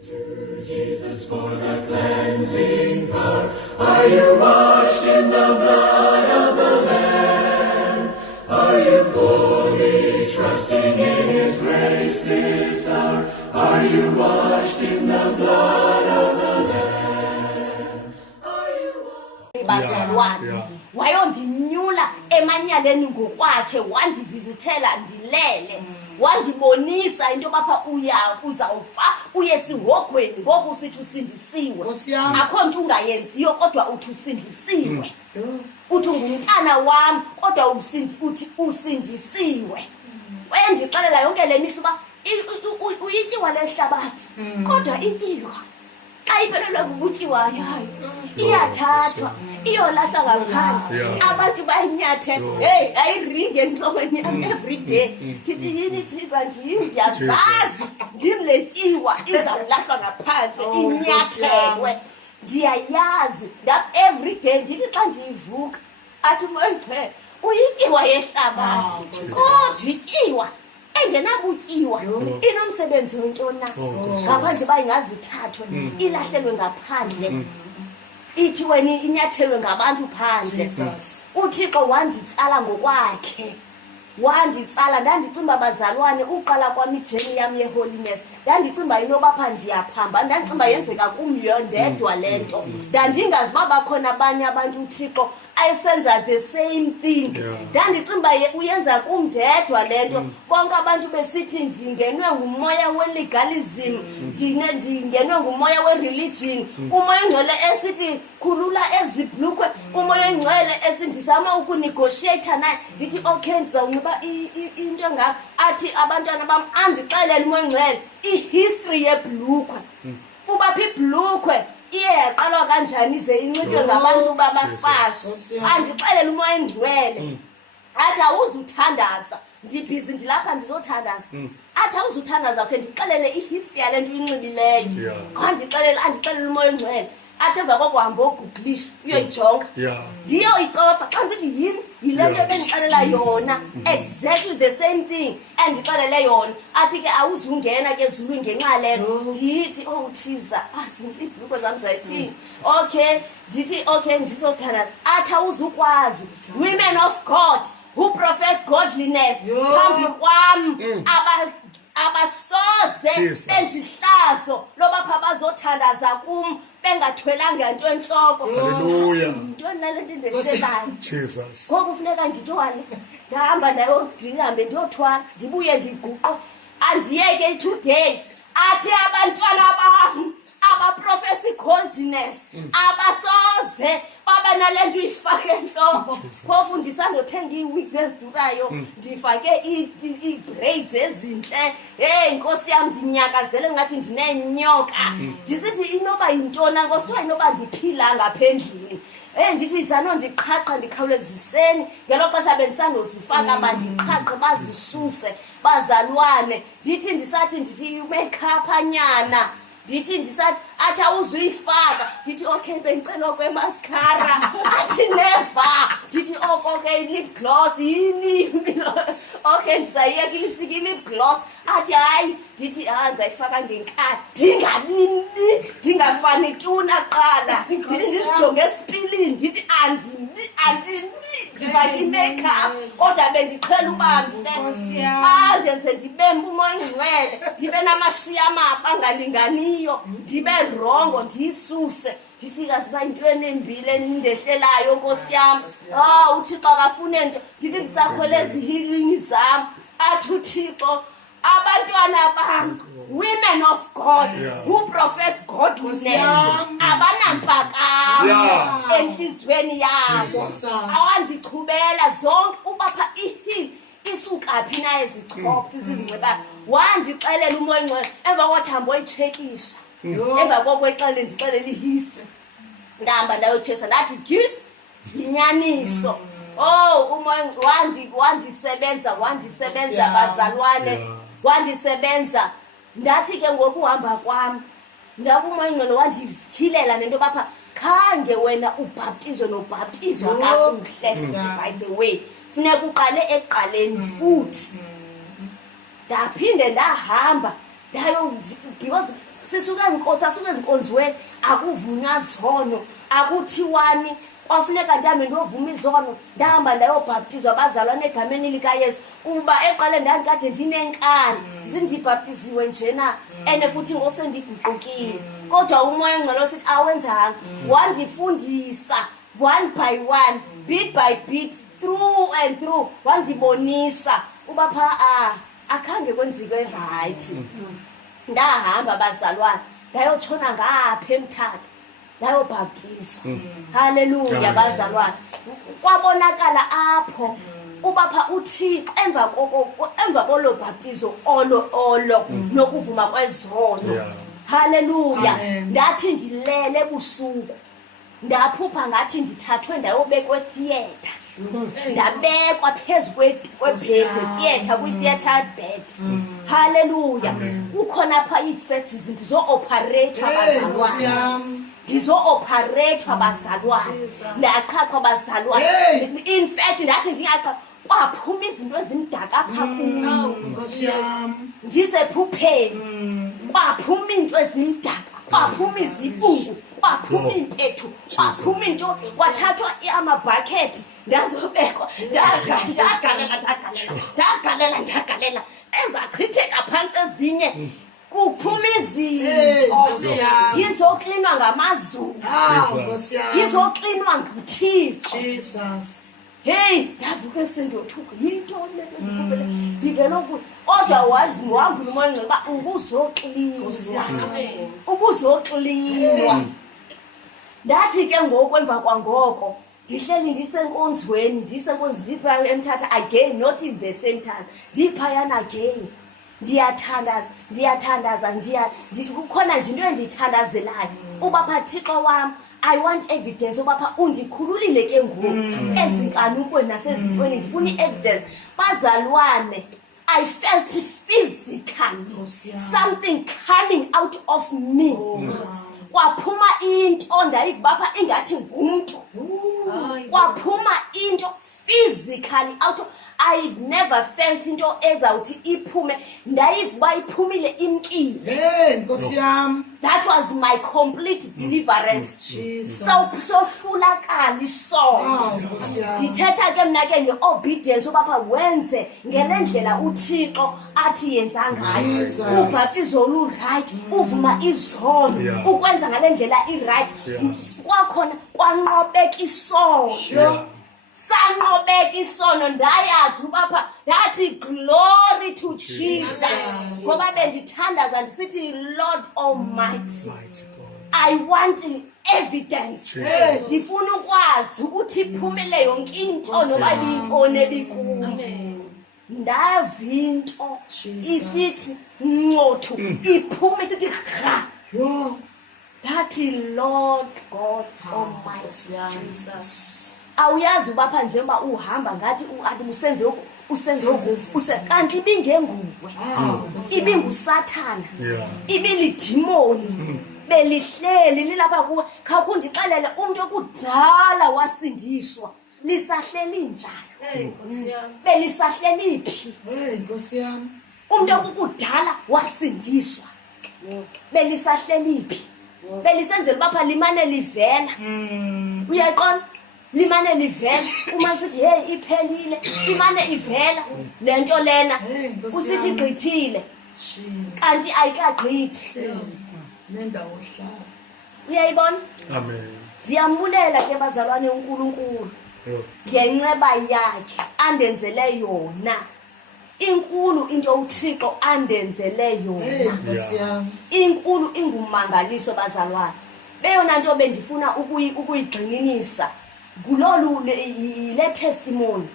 To Jesus for the cleansing power. Are you washed in the blood of the Lamb? Are you fully trusting in His grace this hour? Are you washed in the blood of the Lamb? Are you bazalwane wayondinyula emanyaleni ngokwakhe wandivizithela ndilele wandibonisa into bapha uzawufa uye sihogweni ngoku usithi usindisiwe akho nto ungayenziyo kodwa uthi usindisiwe uthi ngumntana wami kodwa uthi usindisiwe wayendixelela yonke le mihla uba uyityiwa lehlabathi kodwa ityiwa xa iphelelwe bubutyiwa yayo iyathathwa iyolahlwa ngaphandle abantu bayinyathe hey ayiringe entlokweni yami every day ndithi yini jiza ndiyazazi ndimletyiwa izawulahlwa ngaphandle inyathelwe ndiyayazi every day ndithi xa ndiyivuka athi moyiche uyityiwa yehlabathi kodwa ityiwa engenabutyiwa inomsebenzi wentoni na ngaphandle bayingazithathwe ilahlelwe ngaphandle ithi wena inyathelwe ngabantu phandle uThixo wanditsala ngokwakhe wanditsala ndandicimba bazalwane uqala kwami ijeni yami yeholiness ndandicimba inobapha ndiyaphamba ndandicimba yenzeka kumyo ndedwa lento ndandingazi uba bakhona abanye abantu uThixo ayisenza the same thing ndandicimba uyenza kumndedwa lento bonke abantu besithi ndingenwe ngumoya welegalism ndingenwe ngumoya wereligion umoya engcwele esithi khulula ezibhlukwe umoya engcwele esindizama ukunegotiate naye ndithi okay ndizawunxiba into engaka athi abantwana bam andixelele umoya engcwele ihistory yebhlukwe ubapha ibhlukwe iye yaqalwa kanjani ze inxitywe ngabantu babafazi andixelele umoya engcwele athi awuzuthandaza ndibhizi ndilapha ndizothandaza athi awuzuthandaza khe ndixelele ihistory yale nto uyinxibileyo andixelele umoya engcwele athi emva kokuhamba oguglisha uyoyijonga ndiyoyicofa xa ndisithi yini yile nto ebendixelela yona exactly the same thing endixelele yona athi ke awuzungena ke ezulwini ngenxa leyo ndithi thiza azintle iibhlukhwe zam zayithini okay ndithi okay ndizothandaza athi awuzukwazi women of God who profess godliness phambi kwam abasoze bendihlazo lobapha bazothandaza kum bengathwelanga nto enhloko haleluya intoni nale nto ndehlelayo Jesus ngoku kufuneka ndithwale ndihamba nayo ndihambe ndiyothwala ndibuye ndiguqe andiyeke i-2 days athi abantwana bam abaprofesi godliness abasoze baba nale nto uyifake enhloko phofu ndisandothenga ii-wigs ezidurayo ndifake ii-braids ezintle heyi nkosi yam ndinyakazele ngathi ndineenyoka ndisithi inoba yintona nkosithiwa inoba ndiphila ngapha endlini ndithi izano ndiqhaqha ndikhawuleziseni ngelo xesha bendisandozifaka bandiqhaqhe bazisuse bazalwane ndithi makeup anyana ndithi ndisathi athi awuzuyifaka ndithi okay bendicela okwemascara athi never ndithi okay lip gloss yini okay ndizayiyeka ilipstick lip gloss athi hayi ndithi ndizayifaka ngenkadi ndingafani tuna qala ndithi ndisijonge esipilini ndithi andimi ndifake i-makeup kodwa bendiqhela uba mhle ndenze ndibembe umoya engcwele ndibe namashiya amaba angalinganiyo ndibe rongo ndiyisuse ndithi kaziba yintweni embile endehlelayo nkosi yam uThixo akafune nto ndithi ndisakhwele ezihilini zam athi uThixo abantwana bam women of God who profess godliness abanampakamo enhlizweni yabo awandichubela zonke ubapha ihil isukaphi na ezichophi sizinxibayo wandixelela umoya engcwele emva kothambo oyitshekisha emva kokwexele ndixelela ihistory ndahamba ndayothetha ndathi gil yinyaniso umoya wandisebenza bazalwane wandisebenza ndathi ke ngokuhamba kwami ndakumoya engcwele wandityhilela nento bapha khange wena ubhaptizwe nobhaptizwa kakuhle by the way funeka uqale ekuqaleni futhi ndaphinde ndahamba because sasuke ezinkonzweni akuvunywa zono akuthiwani kwafuneka ndihamba ndiyovuma izono ndahamba ndayobhaptizwa abazalwane egameni likaYesu kuba eqale ndandikade ndinenkani sindibhaptiziwe njena and futhi ngosendiguqukile kodwa umoya ongcwele sithi awenzanga wandifundisa one by one bit by bit through and through wandibonisa uba phaa akhange kwenzike right ndahamba bazalwane ndayotshona ngapha eMthatha ndayobhaptizwa haleluya bazalwane kwabonakala apho ubapha uThixo emva kolo bhaptizo olo nokuvuma kwezono haleluya ndathi ndilele ebusuku ndaphupha ngathi ndithathwe ndayobekwe theatre ndabekwa phezu kwebhedi theatre kwi-theatre bed haleluya kukhona apha ii-searches ndizo-operathwa bazalwane ndizo-operathwa bazalwane ndaqhaqhwa bazalwane in fact ndathi ndingaqha kwaphuma izinto ezimdaka apha ndisephupheni kwaphuma into ezimdaka kwaphuma izibungu kwaphuma impethu kwaphuma into kwathathwa amabhakethi ndazobekwa ndagalela ezachitheka phantsi ezinye kuphuma izinto ngizoklinwa ngamazulu ngizoklinwa nguThixo hey ndavuka esendiyothuka yintoni le ndivele kodwa wazi wahamba umoya ongcwele uba ubuzoklinwa ndathi ke ngokwenva kwangoko ndihleli ndisenkonzweni ndiphaya eMthatha again not in the same time ndiphayana again ndiyathandaza kukhona nje into endiyithandazelayo ubapha Thixo wam I want evidence ubapha undikhululile ke ngoku ezinkanukweni nasezintweni ndifuna i-evidence bazalwane I felt physically something coming out of me kwaphuma into ndayiva bapha ingathi ngumntu kwaphuma into physically out of I've never felt into ezawuthi iphume ndayiva uba iphumile imkile Nkosi yami that was my complete deliverance sohlulakala isono ndithetha ke mna ke nge-obedience ubapha wenze ngele ndlela uThixo athi yenza ngayo ubhaptizo olurayithi uvuma izono ukwenza ngale ndlela irayithi kwakhona kwanqobeka isono sanqobeka isono ndayazi ubapha ndathi glory to Jesus ngoba bendithandaza ndisithi Lord Almighty I want evidence ndifuna ukwazi ukuthi iphumile yonke into noba yintoni ebikuyo ndava into isithi ncothu iphume isithi ha ndathi Lord God Almighty Jesus awuyazi ubapha njengoba uhamba ngathi usenze kanti ibingenguwe ibingusathana ibilidimoni belihleli lilapha kuwe khakundixelele umuntu okudala wasindiswa lisahleli njalo belisahleli phi Nkosi yami umuntu okudala wasindiswa belisahleli phi belisenzela bapha limane livela uyayiqona limane livela uma sithi hey iphelile imane ivela lento lena usithi igqithile kanti ayikagqithi nendawo ohlala uyayibona Amen. ndiyambulela ke bazalwane uNkulunkulu ngenceba yakhe andenzele yona inkulu into uThixo andenzele yona Nkosi yami inkulu ingumangaliso bazalwane beyona nto bendifuna ukuyigxininisa kulolu le testimony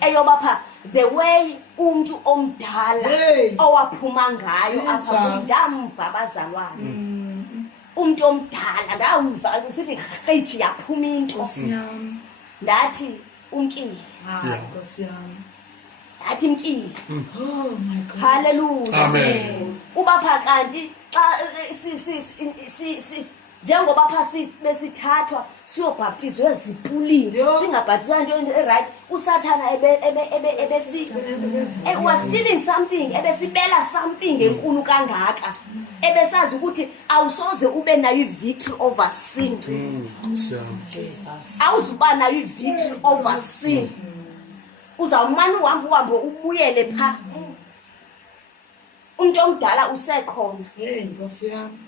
eyobapha the way umuntu omdala owaphuma ngayo apha ndamva bazalwane umuntu omdala ndamva usithi hey yaphuma into ndathi unkile Nkosi yami ndathi mkile oh my God hallelujah Amen. ubapha kanti xa njengoba pha besithathwa siyobhaptizwa ezipulini Yo. singabhaptizwa into right usathana was stealing something ebesibela something enkulu kangaka ebesazi ukuthi awusoze ube nayo i-victory over sin awuzuba nayo i-victory over sin uzawumane uhambe ubuyele pha umuntu omdala usekhona Hey, Nkosi yami.